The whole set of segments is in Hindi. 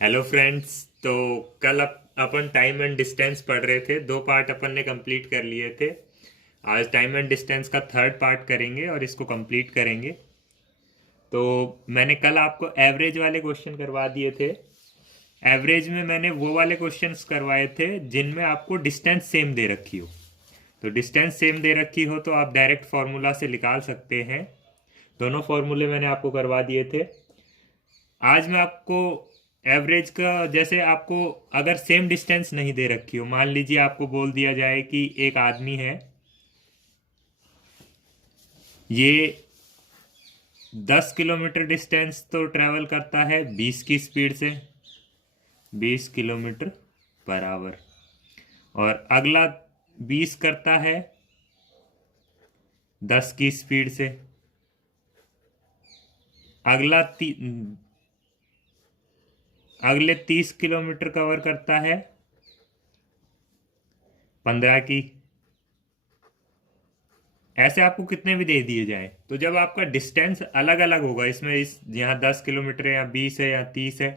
Hello friends. तो कल अपन टाइम एंड डिस्टेंस पढ़ रहे थे। दो पार्ट अपन ने कंप्लीट कर लिए थे। आज टाइम एंड डिस्टेंस का थर्ड पार्ट करेंगे और इसको कंप्लीट करेंगे। तो मैंने कल आपको एवरेज वाले क्वेश्चन करवा दिए थे। एवरेज में मैंने वो वाले क्वेश्चंस करवाए थे जिनमें आपको डिस्टेंस सेम दे रखी हो। तो डिस्टेंस सेम दे रखी हो तो आप डायरेक्ट फार्मूला से निकाल सकते हैं। दोनों फार्मूले मैंने आपको करवा दिए थे। आज मैं आपको एवरेज का, जैसे आपको अगर सेम डिस्टेंस नहीं दे रखी हो, मान लीजिए आपको बोल दिया जाए कि एक आदमी है, ये 10 किलोमीटर डिस्टेंस तो ट्रेवल करता है 20 की स्पीड से, 20 किलोमीटर पर आवर। और अगला 20 करता है 10 की स्पीड से। अगला अगले 30 किलोमीटर कवर करता है 15 की। ऐसे आपको कितने भी दे दिए जाए, तो जब आपका डिस्टेंस अलग अलग होगा, इसमें इस यहाँ 10 किलोमीटर है या 20 है या 30 है,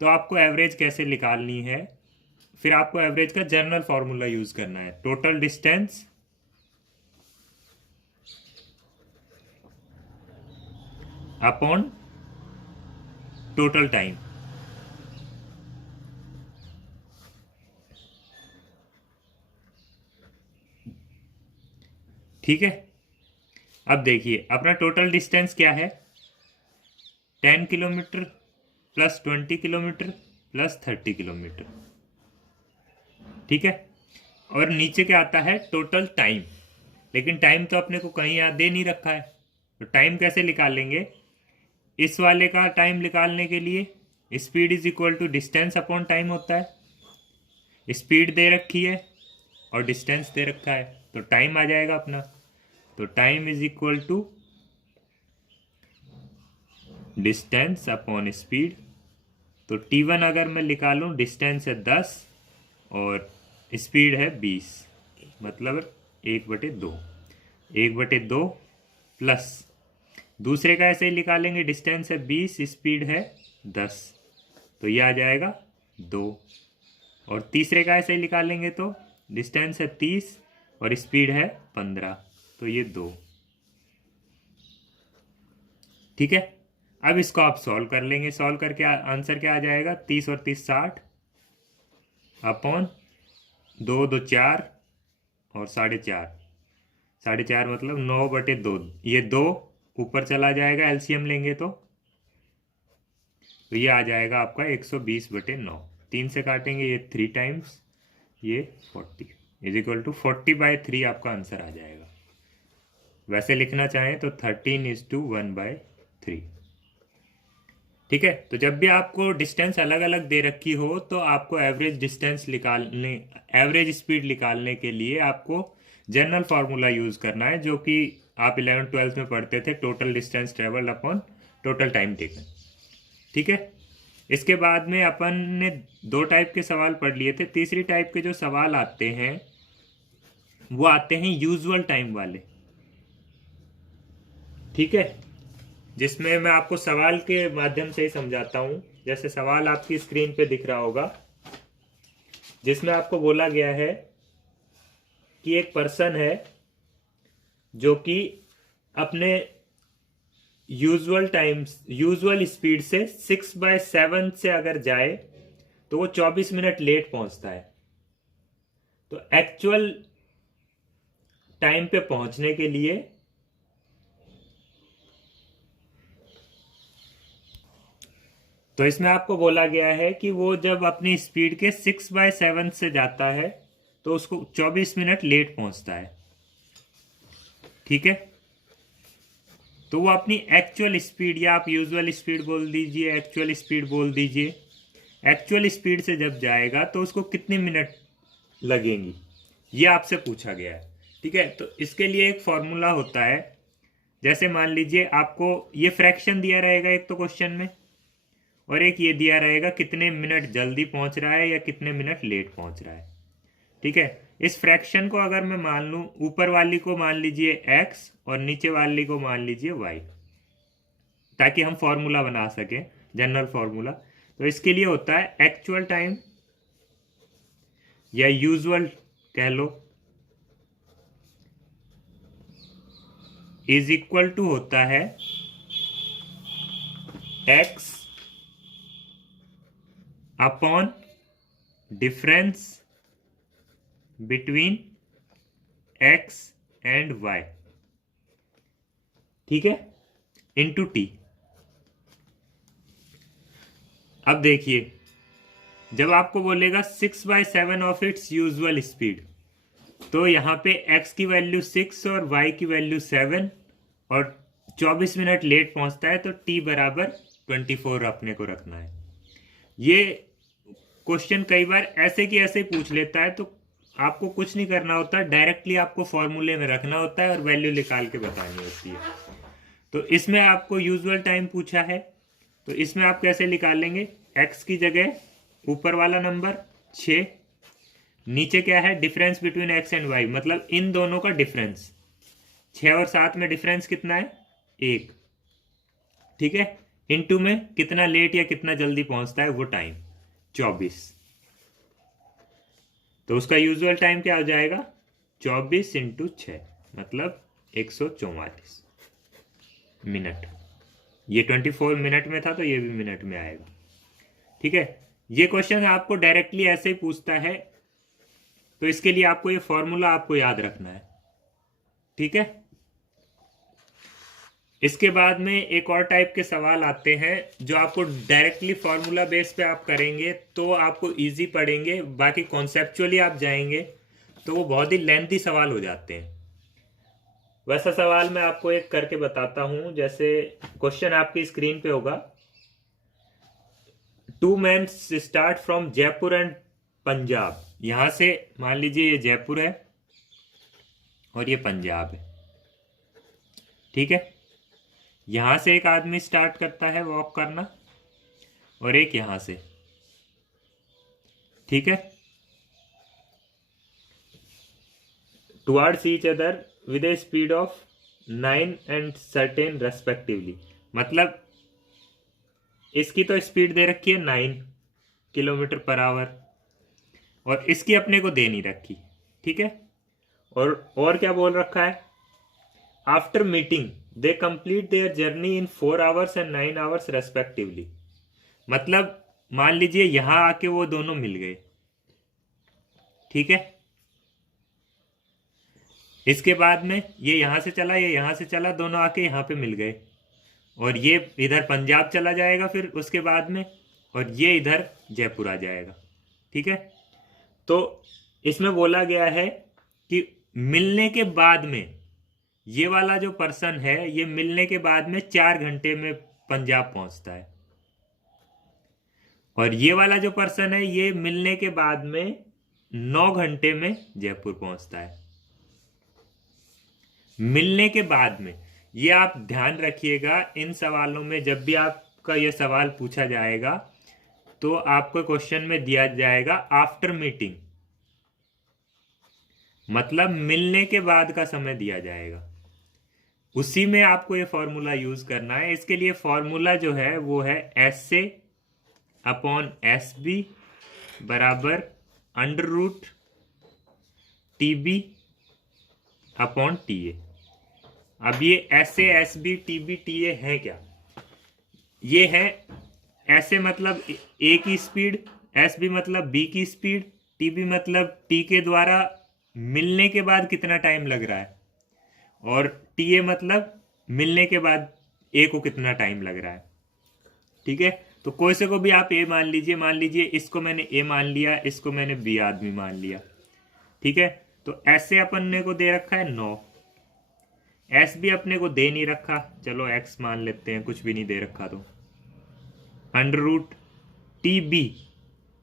तो आपको एवरेज कैसे निकालनी है। फिर आपको एवरेज का जनरल फॉर्मूला यूज करना है, total distance upon total time. ठीक है। अब देखिए अपना टोटल डिस्टेंस क्या है, 10 kilometre plus 20 kilometre plus 30 kilometre. ठीक है। और नीचे क्या आता है, टोटल टाइम। लेकिन टाइम तो अपने को कहीं याद दे नहीं रखा है, तो टाइम कैसे निकालेंगे। इस वाले का टाइम निकालने के लिए speed is equal to distance upon time होता है। स्पीड दे रखी है और डिस्टेंस दे रखा है, तो टाइम आ जाएगा अपना। तो time is equal to distance upon speed. तो T1 अगर मैं निकालूं, डिस्टेंस है 10 और स्पीड है 20, मतलब 1/2। 1/2 प्लस दूसरे का ऐसे ही निकालेंगे, डिस्टेंस है 20, स्पीड है 10, तो ये आ जाएगा 2। और तीसरे का ऐसे ही निकालेंगे तो डिस्टेंस है 30 और स्पीड है 15, तो ये 2। ठीक है। अब इसको आप सॉल्व कर लेंगे, सॉल्व करके आंसर क्या आ जाएगा, 30 और 30 60 अपॉन 2 2 4 और 4.5। 4.5 मतलब 9/2। ये 2 ऊपर चला जाएगा, एलसीएम लेंगे तो ये आ जाएगा आपका 120/9। 3 से काटेंगे, ये 3 टाइम्स, ये 40 इज इक्वल टू 40/3 आपका आंसर आ जाएगा। वैसे लिखना चाहें तो 13:1/3। ठीक है। तो जब भी आपको डिस्टेंस अलग अलग दे रखी हो तो आपको एवरेज डिस्टेंस निकालने, एवरेज स्पीड निकालने के लिए आपको जनरल फार्मूला यूज करना है, जो कि आप 11th 12th में पढ़ते थे, total distance travel upon total time taken. ठीक है। इसके बाद में अपन ने 2 टाइप के सवाल पढ़ लिए थे। तीसरी टाइप के जो सवाल आते हैं वो आते हैं यूजुअल टाइम वाले। ठीक है। जिसमें मैं आपको सवाल के माध्यम से ही समझाता हूं। जैसे सवाल आपकी स्क्रीन पे दिख रहा होगा, जिसमें आपको बोला गया है कि एक पर्सन है जो कि अपने यूजुअल स्पीड से 6/7 से अगर जाए तो वो 24 मिनट लेट पहुंचता है। तो एक्चुअल टाइम पे पहुंचने के लिए तो इसमें आपको बोला गया है कि वो जब अपनी स्पीड के 6/7 से जाता है तो उसको 24 मिनट लेट पहुंचता है। ठीक है। तो वो अपनी एक्चुअल स्पीड, या आप यूजुअल स्पीड बोल दीजिए, एक्चुअल स्पीड बोल दीजिए, एक्चुअल स्पीड से जब जाएगा तो उसको कितने मिनट लगेंगी, ये आपसे पूछा गया है। ठीक है। तो इसके लिए एक फॉर्मूला होता है। जैसे मान लीजिए आपको ये फ्रैक्शन दिया रहेगा एक तो क्वेश्चन में, और एक ये दिया रहेगा कितने मिनट जल्दी पहुंच रहा है या कितने मिनट लेट पहुंच रहा है। ठीक है। इस फ्रैक्शन को अगर मैं मान लूं, ऊपर वाली को मान लीजिए x और नीचे वाली को मान लीजिए y, ताकि हम फॉर्मूला बना सकें, जनरल फॉर्मूला। तो इसके लिए होता है एक्चुअल टाइम या यूजुअल कह लो, इज इक्वल टू होता है x upon difference between x and y, ठीक है, इंटू टी। अब देखिए, जब आपको बोलेगा 6/7 ऑफ इट्स यूजुअल स्पीड, तो यहाँ पे x की वैल्यू 6 और y की वैल्यू 7 और 24 मिनट लेट पहुंचता है, तो t बराबर 24 अपने को रखना है। ये क्वेश्चन कई बार ऐसे की ऐसे पूछ लेता है, तो आपको कुछ नहीं करना होता, डायरेक्टली आपको फॉर्मूले में रखना होता है और वैल्यू निकाल के बतानी होती है। तो इसमें आपको यूजुअल टाइम पूछा है, तो इसमें आप कैसे निकालेंगे, x की जगह ऊपर वाला नंबर 6, नीचे क्या है, difference between x and y, मतलब इन दोनों का डिफरेंस, 6 और 7 में डिफरेंस कितना है, 1, ठीक है, इनटू में कितना लेट या कितना जल्दी पहुंचता है वो टाइम 24, तो उसका यूजुअल टाइम क्या हो जाएगा, 24 × 6 मतलब 144 मिनट। ये 24 मिनट में था, तो ये भी मिनट में आएगा, ठीक है। ये क्वेश्चन आपको डायरेक्टली ऐसे ही पूछता है, तो इसके लिए आपको ये फॉर्मूला आपको याद रखना है, ठीक है। इसके बाद में एक और टाइप के सवाल आते हैं जो आपको डायरेक्टली फॉर्मूला बेस पे आप करेंगे तो आपको इजी पड़ेंगे, बाकी कॉन्सेप्चुअली आप जाएंगे तो वो बहुत ही लेंथी सवाल हो जाते हैं। वैसा सवाल मैं आपको एक करके बताता हूं, जैसे क्वेश्चन आपकी स्क्रीन पे होगा, 2 men start from Jaipur and Punjab. यहां से मान लीजिए ये जयपुर है और ये पंजाब है, ठीक है। यहां से एक आदमी स्टार्ट करता है वॉक करना और एक यहां से, ठीक है, towards each other with A speed of 9 and certain respectively, मतलब इसकी तो स्पीड दे रखी है 9 km/h और इसकी अपने को दे नहीं रखी, ठीक है। और क्या बोल रखा है, after meeting they complete their journey in 4 hours and 9 hours respectively, मतलब मान लीजिए यहां आके वो दोनों मिल गए, ठीक है। इसके बाद में ये यहां से चला, ये यहां से चला, दोनों आके यहां पे मिल गए और ये इधर पंजाब चला जाएगा फिर उसके बाद में, और ये इधर जयपुर आ जाएगा, ठीक है। तो इसमें बोला गया है कि मिलने के बाद में ये वाला जो पर्सन है, ये मिलने के बाद में 4 घंटे में पंजाब पहुंचता है, और ये वाला जो पर्सन है ये मिलने के बाद में 9 घंटे में जयपुर पहुंचता है। मिलने के बाद में, ये आप ध्यान रखिएगा, इन सवालों में जब भी आपका ये सवाल पूछा जाएगा तो आपको क्वेश्चन में दिया जाएगा आफ्टर मीटिंग, मतलब मिलने के बाद का समय दिया जाएगा, उसी में आपको ये फॉर्मूला यूज करना है। इसके लिए फॉर्मूला जो है वो है SA अपॉन SB बराबर √TB अपॉन TA। अब ये SA SB TB TA है क्या, ये है ऐसे मतलब A की स्पीड, SB मतलब B की स्पीड, TB मतलब T के द्वारा मिलने के बाद कितना टाइम लग रहा है, और TA मतलब मिलने के बाद A को कितना टाइम लग रहा है, ठीक है। तो कोई से को भी आप A मान लीजिए इसको मैंने A मान लिया, इसको मैंने B आदमी मान लिया, ठीक है। तो ऐसे अपने को दे रखा है 9, SB अपने को दे नहीं रखा, चलो X मान लेते हैं, कुछ भी नहीं दे रखा तो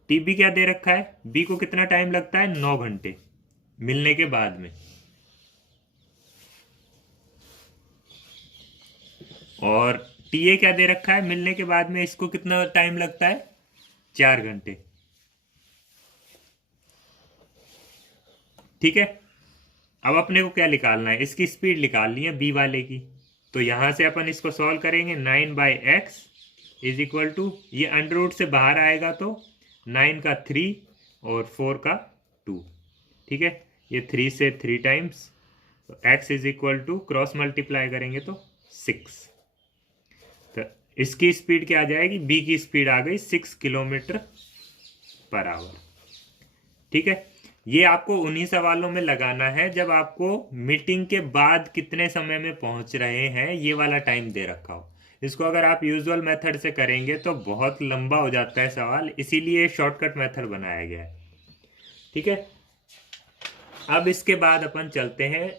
√TB क्या दे रखा है, B को कितना टाइम लगता है, 9 घंटे मिलने के बाद में, और TA क्या दे रखा है, मिलने के बाद में इसको कितना टाइम लगता है, 4 घंटे, ठीक है। अब अपने को क्या निकालना है, इसकी स्पीड निकालनी है B वाले की, तो यहां से अपन इसको सॉल्व करेंगे, 9/x इज इक्वल टू, ये अंडर रूट से बाहर आएगा तो 9 का 3 और 4 का 2, ठीक है। ये 3 से 3 टाइम्स, तो x is equal to cross multiply करेंगे तो 6। तो इसकी स्पीड क्या आ जाएगी, b की स्पीड आ गई 6 किलोमीटर पर आवर, ठीक है। ये आपको उन्हीं सवालों में लगाना है जब आपको मीटिंग के बाद कितने समय में पहुंच रहे हैं ये वाला टाइम दे रखा हो। इसको अगर आप यूजुअल मेथड से करेंगे तो बहुत लंबा हो जाता है सवाल, इसीलिए शॉर्टकट मेथड बनाया गया है, ठीक है। अब इसके बाद अपन चलते हैं,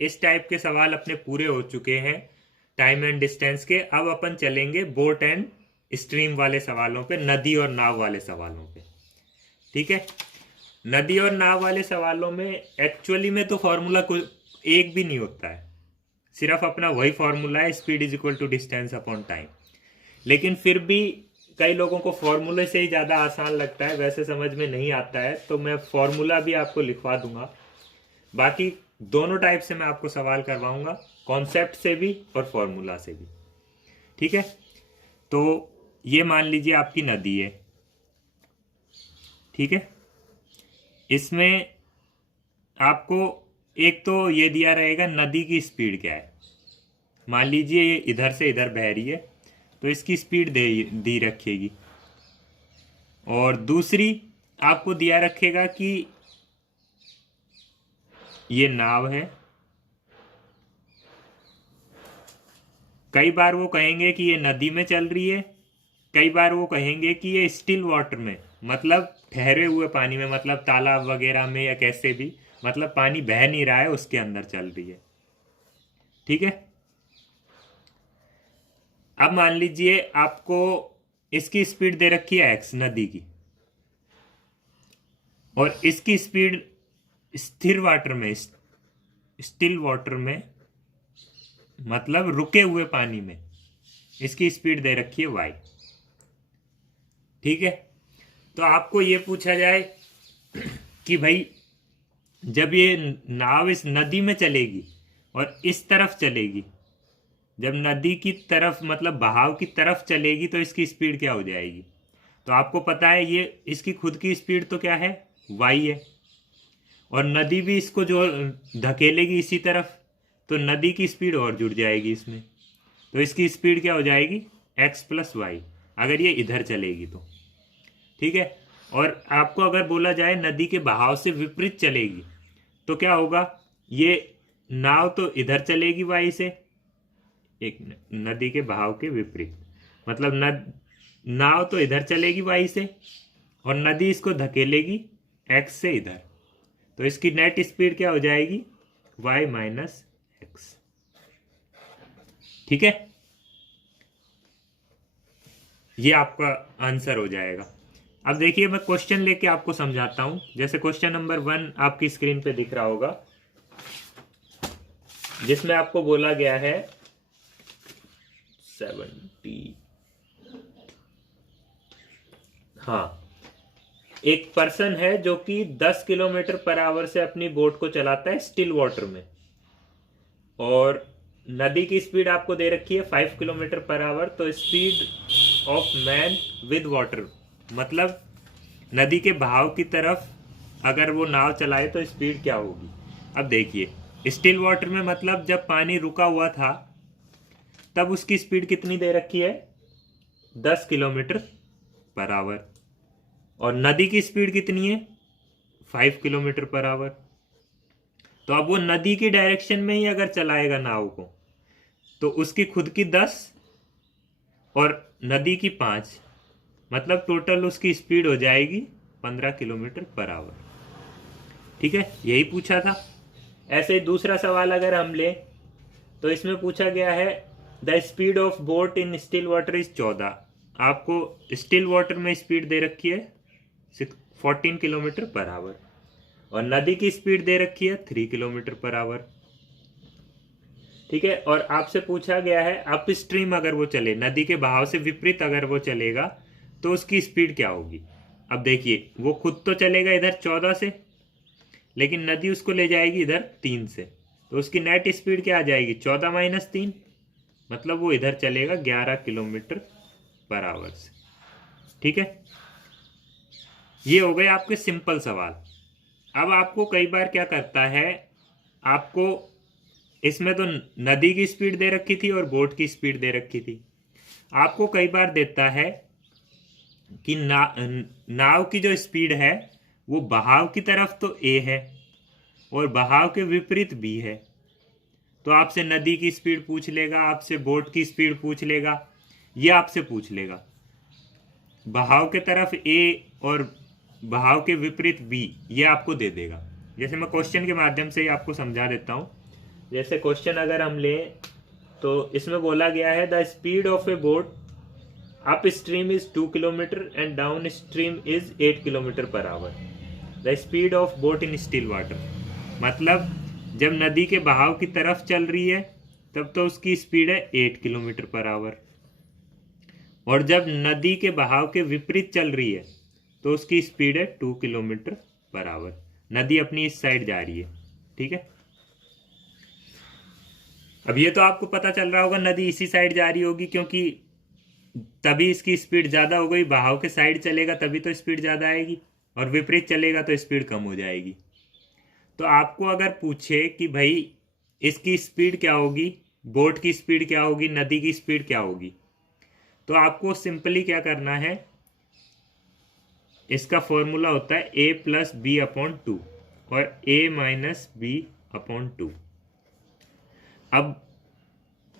इस टाइप के सवाल अपने पूरे हो चुके हैं टाइम एंड डिस्टेंस के। अब अपन चलेंगे बोट एंड स्ट्रीम वाले सवालों पे, नदी और नाव वाले सवालों पे, ठीक है। नदी और नाव वाले सवालों में एक्चुअली में तो फॉर्मूला कुछ एक भी नहीं होता है, सिर्फ अपना वही फॉर्मूला है, speed is equal to distance upon time. लेकिन फिर भी कई लोगों को फॉर्मूले से ही ज़्यादा आसान लगता है, वैसे समझ में नहीं आता है, तो मैं फॉर्मूला भी आपको लिखवा दूंगा। बाकी दोनों टाइप से मैं आपको सवाल करवाऊंगा, कॉन्सेप्ट से भी और फॉर्मूला से भी, ठीक है। तो ये मान लीजिए आपकी नदी है, ठीक है। इसमें आपको एक तो ये दिया रहेगा नदी की स्पीड क्या है। मान लीजिए ये इधर से इधर बह रही है तो इसकी स्पीड दी रखेगी, और दूसरी आपको दिया रखेगा कि ये नाव है। कई बार वो कहेंगे कि ये नदी में चल रही है, कई बार वो कहेंगे कि ये स्टिल वाटर में, मतलब ठहरे हुए पानी में, मतलब तालाब वगैरह में या कैसे भी, मतलब पानी बह नहीं रहा है उसके अंदर चल रही है, ठीक है। अब मान लीजिए आपको इसकी स्पीड दे रखी है x नदी की, और इसकी स्पीड स्थिर वाटर में, स्टिल वाटर में, मतलब रुके हुए पानी में, इसकी स्पीड दे रखी है y, ठीक है। तो आपको ये पूछा जाए कि भाई जब ये नाव इस नदी में चलेगी और इस तरफ चलेगी, जब नदी की तरफ मतलब बहाव की तरफ चलेगी तो इसकी स्पीड क्या हो जाएगी। तो आपको पता है ये इसकी खुद की स्पीड तो क्या है, y है, और नदी भी इसको जो धकेलेगी इसी तरफ, तो नदी की स्पीड और जुड़ जाएगी इसमें, तो इसकी स्पीड क्या हो जाएगी x प्लस वाई, अगर ये इधर चलेगी तो, ठीक है। और आपको अगर बोला जाए नदी के बहाव से विपरीत चलेगी तो क्या होगा, ये नाव तो इधर चलेगी y से, एक नदी के बहाव के विपरीत, मतलब नाव तो इधर चलेगी y से और नदी इसको धकेलेगी x से इधर, तो इसकी नेट स्पीड क्या हो जाएगी y माइनस एक्स, ठीक है। ये आपका आंसर हो जाएगा। अब देखिए मैं क्वेश्चन लेके आपको समझाता हूं। जैसे क्वेश्चन नंबर 1 आपकी स्क्रीन पे दिख रहा होगा, जिसमें आपको बोला गया है 70, हाँ, एक पर्सन है जो कि 10 किलोमीटर पर आवर से अपनी बोट को चलाता है स्टिल वाटर में, और नदी की स्पीड आपको दे रखी है 5 किलोमीटर पर आवर। तो speed of man with water, मतलब नदी के बहाव की तरफ अगर वो नाव चलाए तो स्पीड क्या होगी। अब देखिए स्टिल वाटर में मतलब जब पानी रुका हुआ था तब उसकी स्पीड कितनी दे रखी है 10 किलोमीटर पर आवर, और नदी की स्पीड कितनी है 5 किलोमीटर पर आवर। तो अब वो नदी की डायरेक्शन में ही अगर चलाएगा नाव को तो उसकी खुद की 10 और नदी की 5, मतलब टोटल उसकी स्पीड हो जाएगी 15 किलोमीटर पर आवर, ठीक है। यही पूछा था। ऐसे ही दूसरा सवाल अगर हम लें तो इसमें पूछा गया है the speed of boat in still water is 14। आपको स्टिल वाटर में स्पीड दे रखी है 14 किलोमीटर पर आवर, और नदी की स्पीड दे रखी है 3 किलोमीटर पर आवर, ठीक है। और आपसे पूछा गया है अप स्ट्रीम अगर वो चले, नदी के बहाव से विपरीत अगर वो चलेगा तो उसकी स्पीड क्या होगी। अब देखिए वो खुद तो चलेगा इधर 14 से, लेकिन नदी उसको ले जाएगी इधर 3 से, तो उसकी नेट स्पीड क्या आ जाएगी 14 माइनस 3, मतलब वो इधर चलेगा 11 किलोमीटर पर आवर से। ठीक है, ये हो गए आपके सिंपल सवाल। अब आपको कई बार क्या करता है, आपको इसमें तो नदी की स्पीड दे रखी थी और बोट की स्पीड दे रखी थी। आपको कई बार देता है कि नाव की जो स्पीड है वो बहाव की तरफ तो ए है और बहाव के विपरीत बी है। तो आपसे नदी की स्पीड पूछ लेगा, आपसे बोट की स्पीड पूछ लेगा, ये आपसे पूछ लेगा। बहाव के तरफ ए और बहाव के विपरीत बी, ये आपको दे देगा। जैसे मैं क्वेश्चन के माध्यम से ही आपको समझा देता हूँ। जैसे क्वेश्चन अगर हम लें तो इसमें बोला गया है the speed of A boat up stream is 2 kilometre and down stream is 8 kilometre per our. The speed of boat in still water, मतलब जब नदी के बहाव की तरफ चल रही है तब तो उसकी स्पीड है 8 किलोमीटर पर आवर, और जब नदी के बहाव के विपरीत चल रही है तो उसकी स्पीड है 2 किलोमीटर पर आवर। नदी अपनी इस साइड जा रही है। ठीक है, अब ये तो आपको पता चल रहा होगा नदी इसी साइड जा रही होगी, क्योंकि तभी इसकी स्पीड ज़्यादा हो गई। बहाव के साइड चलेगा तभी तो स्पीड ज़्यादा आएगी, और विपरीत चलेगा तो स्पीड कम हो जाएगी। तो आपको अगर पूछे कि भाई इसकी स्पीड क्या होगी, बोट की स्पीड क्या होगी, नदी की स्पीड क्या होगी, तो आपको सिंपली क्या करना है, इसका फॉर्मूला होता है a प्लस बी अपॉन 2 और a माइनस बी अपॉन 2। अब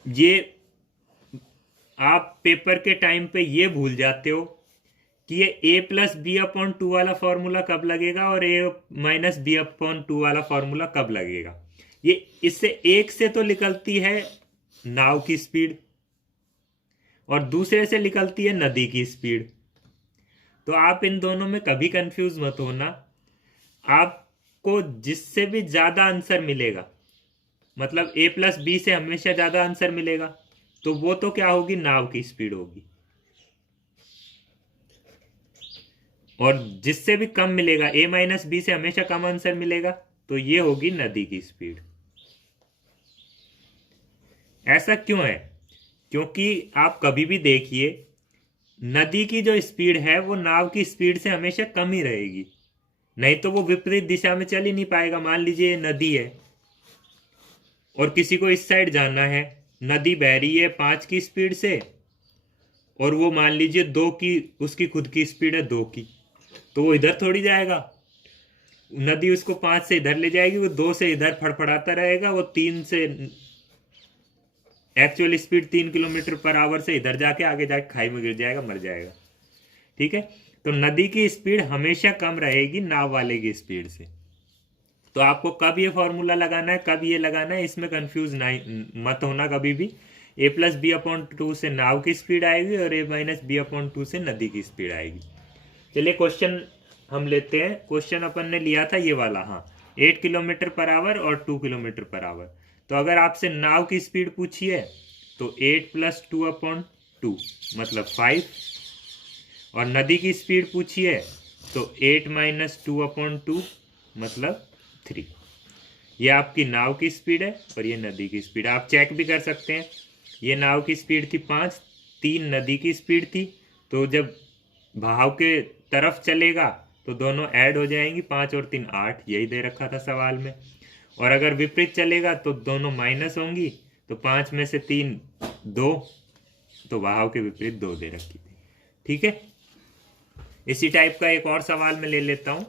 ये आप पेपर के टाइम पे ये भूल जाते हो कि ये a प्लस बी अपॉन 2 वाला फॉर्मूला कब लगेगा और a माइनस बी अपॉन 2 वाला फॉर्मूला कब लगेगा। ये इससे एक से तो निकलती है नाव की स्पीड और दूसरे से निकलती है नदी की स्पीड। तो आप इन दोनों में कभी कंफ्यूज मत होना। आपको जिससे भी ज्यादा आंसर मिलेगा, मतलब a प्लस बी से हमेशा ज्यादा आंसर मिलेगा, तो वो तो क्या होगी, नाव की स्पीड होगी। और जिससे भी कम मिलेगा, a माइनस बी से हमेशा कम आंसर मिलेगा, तो ये होगी नदी की स्पीड। ऐसा क्यों है? क्योंकि आप कभी भी देखिए, नदी की जो स्पीड है वो नाव की स्पीड से हमेशा कम ही रहेगी, नहीं तो वो विपरीत दिशा में चल ही नहीं पाएगा। मान लीजिए नदी है और किसी को इस साइड जाना है, नदी बह रही है 5 की स्पीड से और वो मान लीजिए 2 की, उसकी खुद की स्पीड है 2 की, तो वो इधर थोड़ी जाएगा। नदी उसको 5 से इधर ले जाएगी, वो 2 से इधर फड़फड़ाता रहेगा, वो 3 से actual speed 3 kilometre per our से इधर जाके आगे जाके खाई में गिर जाएगा, मर जाएगा। ठीक है, तो नदी की स्पीड हमेशा कम रहेगी नाव वाले की स्पीड से। तो आपको कब ये फॉर्मूला लगाना है, कब ये लगाना है, इसमें कंफ्यूज नहीं मत होना कभी भी। a प्लस बी अपॉन 2 से नाव की स्पीड आएगी और a माइनस बी अपॉन 2 से नदी की स्पीड आएगी। चलिए क्वेश्चन हम लेते हैं। क्वेश्चन अपन ने लिया था ये वाला, हाँ, 8 किलोमीटर पर आवर और 2 किलोमीटर पर आवर। तो अगर आपसे नाव की स्पीड पूछी है तो 8 प्लस 2 अपॉन 2 मतलब 5, और नदी की स्पीड पूछी है तो 8 माइनस 2 अपॉन 2 मतलब 3। ये आपकी नाव की स्पीड है और ये नदी की स्पीड। आप चेक भी कर सकते हैं, ये नाव की स्पीड थी 5, 3 नदी की स्पीड थी, तो जब बहाव के तरफ चलेगा तो दोनों ऐड हो जाएंगी, 5 और 3 8, यही दे रखा था सवाल में। और अगर विपरीत चलेगा तो दोनों माइनस होंगी, तो 5 में से 3 2, तो बहाव के विपरीत 2 दे रखी थी। ठीक है, इसी टाइप का एक और सवाल मैं ले लेता हूं।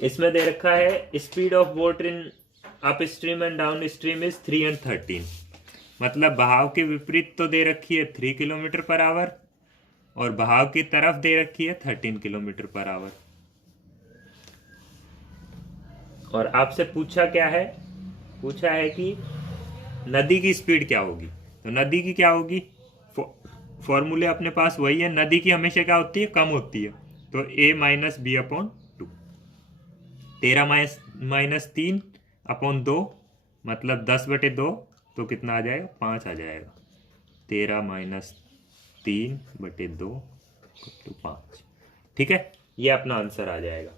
इसमें दे रखा है speed of boat in up stream and down stream is 3 and 13, मतलब बहाव के विपरीत तो दे रखी है 3 किलोमीटर पर आवर और बहाव की तरफ दे रखी है 13 किलोमीटर पर आवर। और आपसे पूछा क्या है, पूछा है कि नदी की स्पीड क्या होगी। तो नदी की क्या होगी, फॉर्मूले अपने पास वही है। नदी की हमेशा क्या होती है, कम होती है, तो a minus B upon 2, 13 minus 3 upon 2 मतलब 10/2, तो कितना आ जाएगा, 5 आ जाएगा। 13 माइनस 3/2 तो 5। ठीक है, ये अपना आंसर आ जाएगा।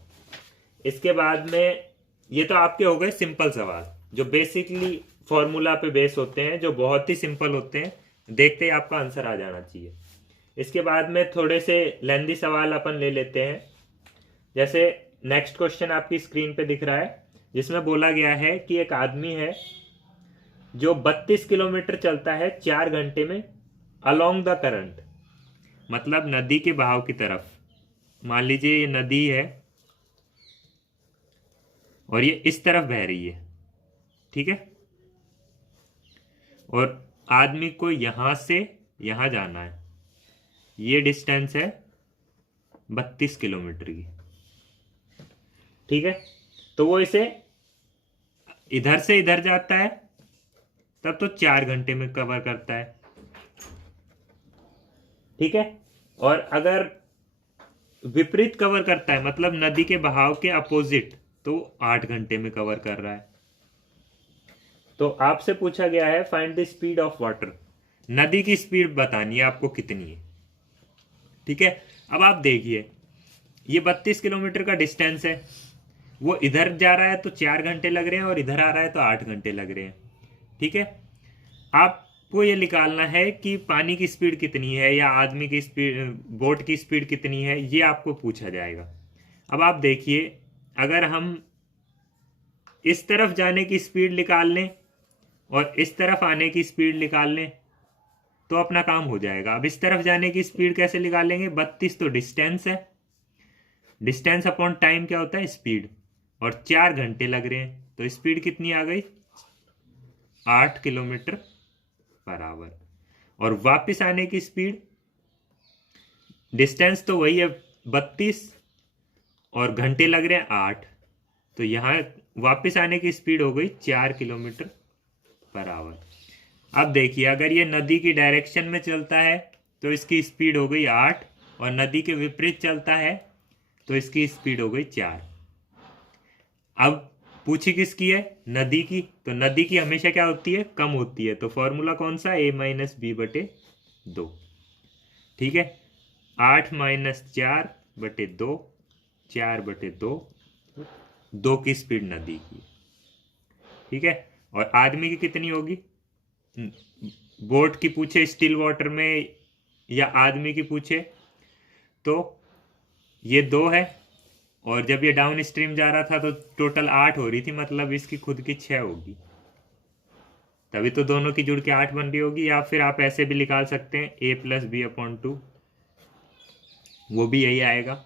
इसके बाद में ये तो आपके हो गए सिंपल सवाल जो बेसिकली फॉर्मूला पे बेस होते हैं, जो बहुत ही सिंपल होते हैं, देखते ही आपका आंसर आ जाना चाहिए। इसके बाद में थोड़े से लेंदी सवाल अपन ले लेते हैं। जैसे नेक्स्ट क्वेश्चन आपकी स्क्रीन पे दिख रहा है, जिसमें बोला गया है कि एक आदमी है जो 32 किलोमीटर चलता है 4 घंटे में अलोंग द करंट, मतलब नदी के बहाव की तरफ। मान लीजिए ये नदी है और ये इस तरफ बह रही है, ठीक है, और आदमी को यहां से यहां जाना है। ये डिस्टेंस है 32 किलोमीटर की, ठीक है। तो वो इसे इधर से इधर जाता है, तब तो 4 घंटे में कवर करता है, ठीक है। और अगर विपरीत कवर करता है, मतलब नदी के बहाव के अपोजिट, तो 8 घंटे में कवर कर रहा है। तो आपसे पूछा गया है find the speed of water, नदी की स्पीड बतानी है आपको कितनी है, ठीक है। अब आप देखिए ये 32 किलोमीटर का डिस्टेंस है, वो इधर जा रहा है तो 4 घंटे लग रहे हैं और इधर आ रहा है तो 8 घंटे लग रहे हैं, ठीक है। आपको ये निकालना है कि पानी की स्पीड कितनी है या आदमी की स्पीड, बोट की स्पीड कितनी है, ये आपको पूछा जाएगा। अब आप देखिए अगर हम इस तरफ जाने की स्पीड निकाल लें और इस तरफ आने की स्पीड निकाल लें तो अपना काम हो जाएगा। अब इस तरफ जाने की स्पीड कैसे निकालेंगे, 32 तो डिस्टेंस है, डिस्टेंस अपॉन टाइम क्या होता है, स्पीड, और 4 घंटे लग रहे हैं, तो स्पीड कितनी आ गई, 8 किलोमीटर पर आवर। और वापस आने की स्पीड, डिस्टेंस तो वही है 32 और घंटे लग रहे हैं 8, तो यहां वापस आने की स्पीड हो गई 4 किलोमीटर पर आवर। अब देखिए अगर ये नदी की डायरेक्शन में चलता है तो इसकी स्पीड हो गई 8, और नदी के विपरीत चलता है तो इसकी स्पीड हो गई 4। अब पूछी किसकी है, नदी की, तो नदी की हमेशा क्या होती है, कम होती है, तो फॉर्मूला कौन सा, a-b/2, ठीक है। 8-4/2, 4/2, 2 की स्पीड नदी की, ठीक है। और आदमी की कितनी होगी, बोट की पूछे स्टिल वाटर में या आदमी की पूछे तो ये 2 है, और जब ये डाउन स्ट्रीम जा रहा था तो टोटल 8 हो रही थी, मतलब इसकी खुद की 6 होगी, तभी तो दोनों की जुड़ के 8 बन रही होगी। या फिर आप ऐसे भी निकाल सकते हैं a+b/2, वो भी यही आएगा,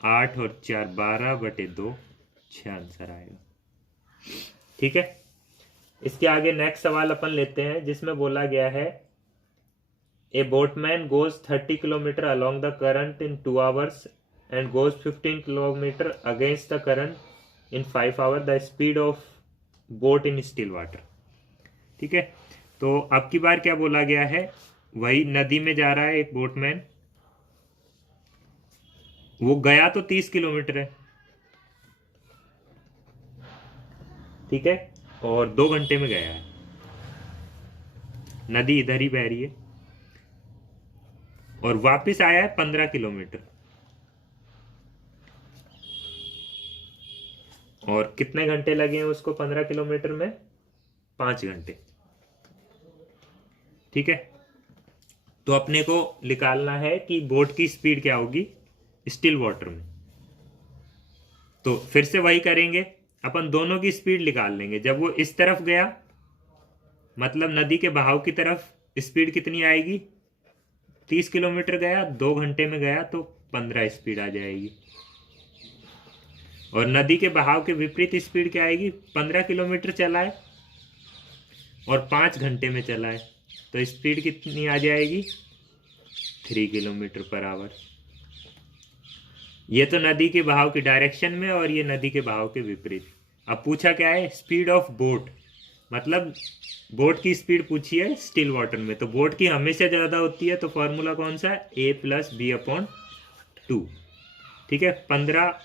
8 और 4 12/2, 6 आंसर आएगा, ठीक है। इसके आगे नेक्स्ट सवाल अपन लेते हैं, जिसमें बोला गया है a boatman goes 30 kilometre along the current in 2 hours and goes 15 kilometer against the current in 5 hours, the speed of boat in still water, ठीक है। तो अब की बार क्या बोला गया है, वही नदी में जा रहा है एक बोटमैन, वो गया तो 30 किलोमीटर है, ठीक है, और 2 घंटे में गया है, नदी इधर ही बह रही है, और वापस आया है 15 किलोमीटर, और कितने घंटे लगे हैं उसको 15 किलोमीटर में, 5 घंटे, ठीक है। तो अपने को निकालना है कि बोट की स्पीड क्या होगी स्टिल वाटर में। तो फिर से वही करेंगे, अपन दोनों की स्पीड निकाल लेंगे। जब वो इस तरफ गया, मतलब नदी के बहाव की तरफ, स्पीड कितनी आएगी, 30 किलोमीटर गया, 2 घंटे में गया तो 15 स्पीड आ जाएगी। और नदी के बहाव के विपरीत स्पीड क्या आएगी, 15 किलोमीटर चला है और 5 घंटे में चला है, तो स्पीड कितनी आ जाएगी, 3 किलोमीटर पर आवर। ये तो नदी के बहाव की डायरेक्शन में, और ये नदी के बहाव के विपरीत। अब पूछा क्या है, स्पीड ऑफ बोट, मतलब बोट की स्पीड पूछी है स्टिल वाटर में, तो बोट की हमेशा ज़्यादा होती है, तो फॉर्मूला कौन सा है, a+b/2, ठीक है। 15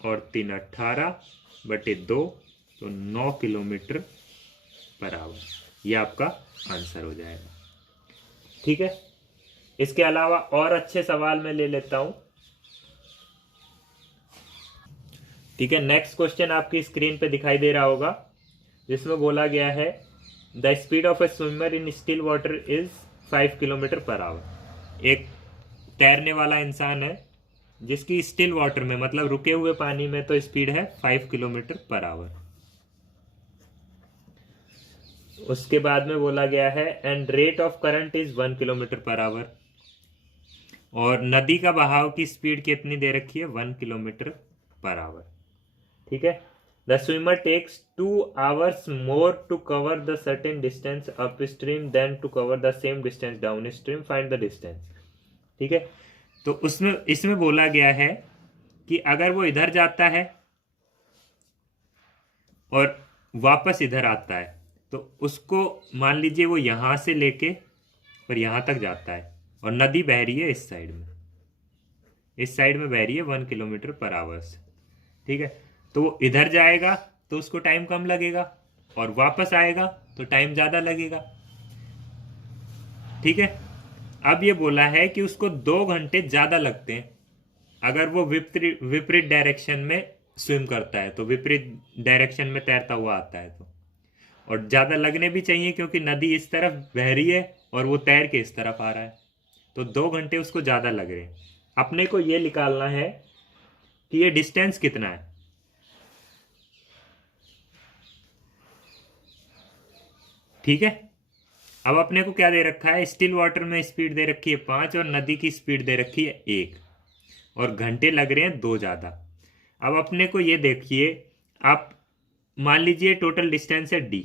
और 3 18/2, तो 9 किलोमीटर पर आवर, ये आपका आंसर हो जाएगा, ठीक है। इसके अलावा और अच्छे सवाल मैं ले लेता हूं, ठीक है। नेक्स्ट क्वेश्चन आपकी स्क्रीन पे दिखाई दे रहा होगा, जिसमें बोला गया है the speed of A swimmer in still water is 5 kilometre per our. एक तैरने वाला इंसान है जिसकी स्टिल वाटर में, मतलब रुके हुए पानी में, तो स्पीड है 5 किलोमीटर पर आवर। उसके बाद में बोला गया है and rate of current is 1 kilometre per our. और नदी का बहाव की स्पीड कितनी दे रखी है? 1 किलोमीटर पर आवर। ठीक है। The swimmer takes 2 hours more to cover the certain distance upstream then to cover the same distance downstream, find the distance. ठीक है। तो उसमें इसमें बोला गया है कि अगर वो इधर जाता है और वापस इधर आता है तो उसको मान लीजिए वो यहां से लेके और यहां तक जाता है और नदी बह रही है इस साइड में, इस साइड में बह रही है 1 किलोमीटर पर आवर से। ठीक है। तो वो इधर जाएगा तो उसको टाइम कम लगेगा और वापस आएगा तो टाइम ज्यादा लगेगा। ठीक है। अब ये बोला है कि उसको 2 घंटे ज्यादा लगते हैं अगर वो विपरीत डायरेक्शन में स्विम करता है, तो विपरीत डायरेक्शन में तैरता हुआ आता है तो, और ज्यादा लगने भी चाहिए क्योंकि नदी इस तरफ बह रही है और वो तैर के इस तरफ आ रहा है, तो 2 घंटे उसको ज्यादा लग रहे हैं। अपने को ये निकालना है कि ये डिस्टेंस कितना है। ठीक है। अब अपने को क्या दे रखा है? स्टिल वाटर में स्पीड दे रखी है 5 और नदी की स्पीड दे रखी है 1 और घंटे लग रहे हैं 2 ज्यादा। अब अपने को ये देखिए, आप मान लीजिए टोटल डिस्टेंस है d,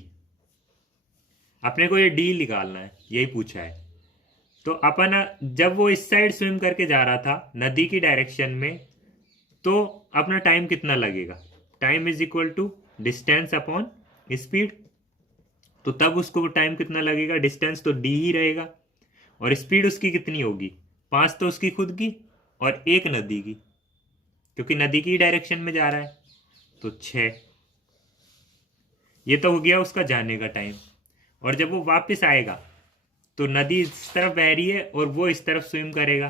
अपने को ये d निकालना है, यही पूछा है। तो अपन जब वो इस साइड स्विम करके जा रहा था नदी की डायरेक्शन में, तो अपना टाइम कितना लगेगा? Time is equal to distance upon speed. तो तब उसको टाइम कितना लगेगा? डिस्टेंस तो d ही रहेगा और स्पीड उसकी कितनी होगी? 5 तो उसकी खुद की और 1 नदी की, क्योंकि नदी की डायरेक्शन में जा रहा है, तो 6। ये तो हो गया उसका जाने का टाइम। और जब वो वापस आएगा तो नदी इस तरफ बह रही है और वो इस तरफ स्विम करेगा,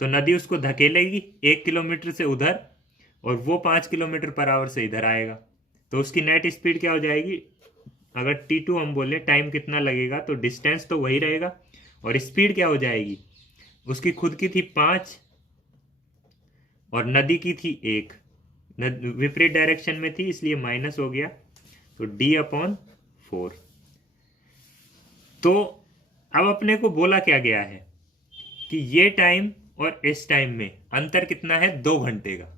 तो नदी उसको धकेलेगी 1 किलोमीटर से उधर और वो 5 किलोमीटर पर आवर से इधर आएगा, तो उसकी नेट स्पीड क्या हो जाएगी? अगर T2 हम बोले टाइम कितना लगेगा, तो डिस्टेंस तो वही रहेगा और स्पीड क्या हो जाएगी? उसकी खुद की थी 5 और नदी की थी 1, विपरीत डायरेक्शन में थी इसलिए माइनस हो गया, तो D/4। तो अब अपने को बोला क्या गया है कि ये टाइम और इस टाइम में अंतर कितना है? 2 घंटे का।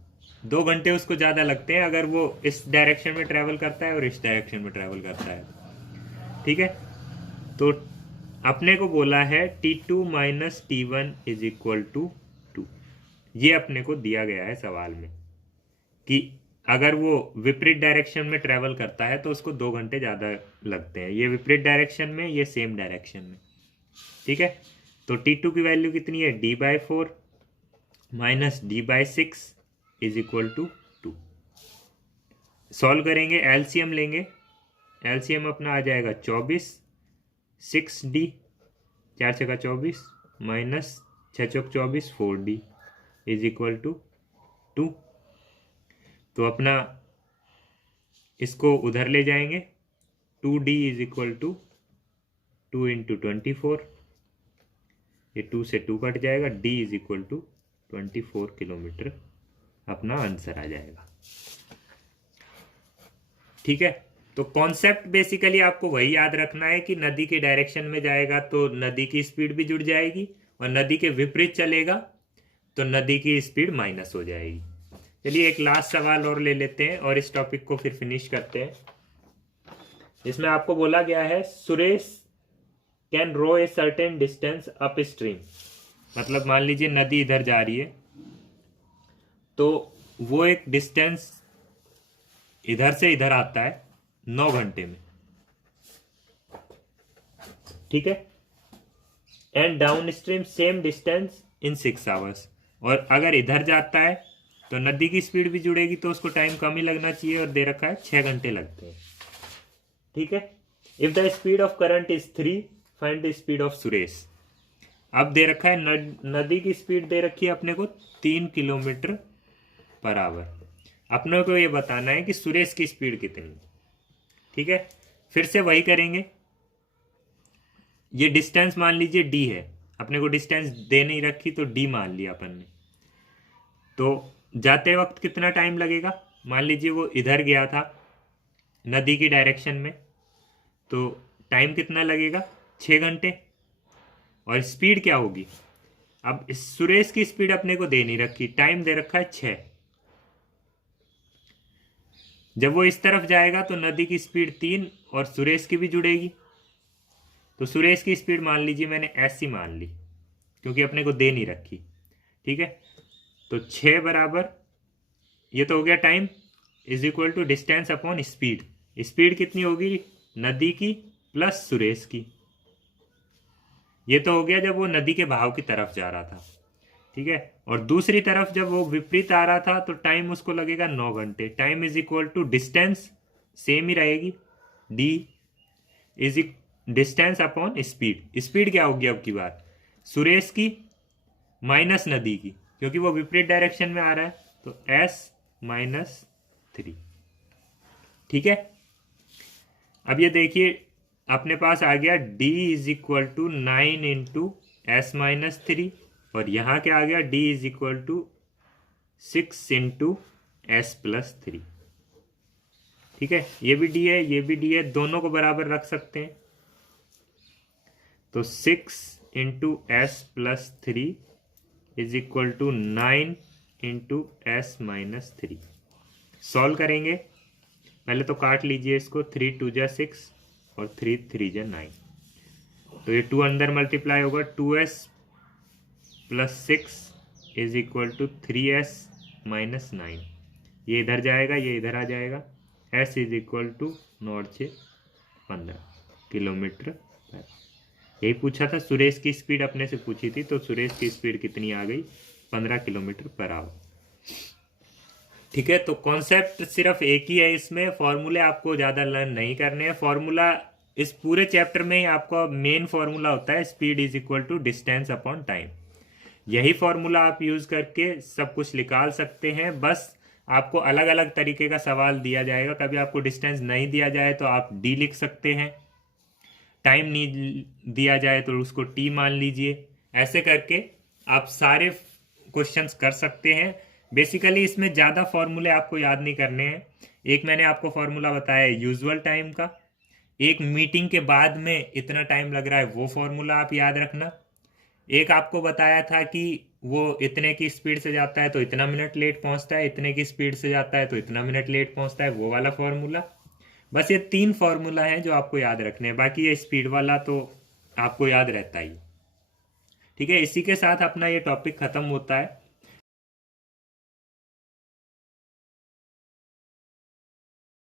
2 घंटे उसको ज़्यादा लगते हैं अगर वो इस डायरेक्शन में ट्रैवल करता है और इस डायरेक्शन में ट्रैवल करता है। ठीक है। तो अपने को बोला है T2 minus T1 is equal to 2। ये अपने को दिया गया है सवाल में कि अगर वो विपरीत डायरेक्शन में ट्रैवल करता है तो उसको 2 घंटे ज़्यादा लगते हैं, ये विपरीत डायरेक्शन में, ये सेम डायरेक्शन में। ठीक है। तो T2 की वैल्यू कितनी है? D/4 minus D/6 is equal to 2। Solve करेंगे, एलसीएम लेंगे, एलसीएम अपना आ जाएगा 24, 6D 4 छक्का 24 माइनस 6 चौक 24 4D इज इक्वल टू 2। तो अपना इसको उधर ले जाएंगे, 2D is equal to 2 into 24, ये 2 से 2 कट जाएगा, D is equal to 24 kilometre अपना आंसर आ जाएगा। ठीक है। तो कॉन्सेप्ट बेसिकली आपको वही याद रखना है कि नदी के डायरेक्शन में जाएगा तो नदी की स्पीड भी जुड़ जाएगी और नदी के विपरीत चलेगा तो नदी की स्पीड माइनस हो जाएगी। चलिए एक लास्ट सवाल और ले लेते हैं और इस टॉपिक को फिर फिनिश करते हैं। इसमें आपको बोला गया है Suresh can row a certain distance upstream, मतलब मान लीजिए नदी इधर जा रही है तो वो एक डिस्टेंस इधर से इधर आता है 9 घंटे में। ठीक है। And down stream same distance in 6 hours, और अगर इधर जाता है तो नदी की स्पीड भी जुड़ेगी तो उसको टाइम कम ही लगना चाहिए और दे रखा है 6 घंटे लगते हैं। ठीक है। If the speed of current is 3 find the speed of Suresh. अब दे रखा है नदी की स्पीड दे रखी है अपने को 3 किलोमीटर पर आवर। अपने को ये बताना है कि सुरेश की स्पीड कितनी। ठीक है। फिर से वही करेंगे। ये डिस्टेंस मान लीजिए d है, अपने को डिस्टेंस दे नहीं रखी तो d मान लिया अपन ने। तो जाते वक्त कितना टाइम लगेगा, मान लीजिए वो इधर गया था नदी की डायरेक्शन में, तो टाइम कितना लगेगा, 6 घंटे। और स्पीड क्या होगी, अब इस सुरेश की स्पीड अपने को दे नहीं रखी, टाइम दे रखा है 6। जब वो इस तरफ जाएगा तो नदी की स्पीड 3 और सुरेश की भी जुड़ेगी। तो सुरेश की स्पीड मान लीजिए मैंने ऐसी मान ली क्योंकि अपने को दे नहीं रखी, ठीक है। तो 6 बराबर, ये तो हो गया time is equal to distance upon speed. Speed कितनी होगी, नदी की प्लस सुरेश की। ये तो हो गया जब वो नदी के बहाव की तरफ जा रहा था, ठीक है। और दूसरी तरफ जब वो विपरीत आ रहा था तो टाइम उसको लगेगा 9 घंटे। Time is equal to distance same ही रहेगी, D is distance upon speed. Speed क्या होगी अब की बार, सुरेश की माइनस नदी की, क्योंकि वो विपरीत डायरेक्शन में आ रहा है, तो S-3, ठीक है। अब ये देखिए अपने पास आ गया d is equal to 9 into S-3, और यहाँ क्या आ गया, d is equal to 6 into S+3, ठीक है। ये भी d है, ये भी d है, दोनों को बराबर रख सकते हैं। तो 6 into S+3 is equal to 9 into S-3। Solve करेंगे, पहले तो काट लीजिए इसको, 3 2 जा 6 और 3 3 जा 9। तो ये 2 अंदर मल्टीप्लाई होगा, 2S + 6 is equal to 3S - 9। ये इधर जाएगा, ये इधर आ जाएगा। S इज इक्वल टू 9 से 15 किलोमीटर पर। यही पूछा था, सुरेश की स्पीड अपने से पूछी थी, तो सुरेश की स्पीड कितनी आ गई, 15 किलोमीटर पर आवर, ठीक है। तो कॉन्सेप्ट सिर्फ एक ही है, इसमें फॉर्मूले आपको ज़्यादा लर्न नहीं करने हैं। फॉर्मूला इस पूरे चैप्टर में ही आपका मेन फॉर्मूला होता है, speed is equal to distance upon time. यही फॉर्मूला आप यूज करके सब कुछ निकाल सकते हैं। बस आपको अलग अलग तरीके का सवाल दिया जाएगा, कभी आपको डिस्टेंस नहीं दिया जाए तो आप डी लिख सकते हैं, टाइम नहीं दिया जाए तो उसको टी मान लीजिए। ऐसे करके आप सारे क्वेश्चंस कर सकते हैं। बेसिकली इसमें ज़्यादा फॉर्मूले आपको याद नहीं करने हैं। एक मैंने आपको फॉर्मूला बताया यूजुअल टाइम का, एक मीटिंग के बाद में इतना टाइम लग रहा है वो फॉर्मूला आप याद रखना। एक आपको बताया था कि वो इतने की स्पीड से जाता है तो इतना मिनट लेट पहुंचता है, इतने की स्पीड से जाता है तो इतना मिनट लेट पहुंचता है, वो वाला फॉर्मूला। बस ये 3 फॉर्मूला हैं जो आपको याद रखने हैं, बाकी ये स्पीड वाला तो आपको याद रहता ही, ठीक है। इसी के साथ अपना ये टॉपिक खत्म होता है।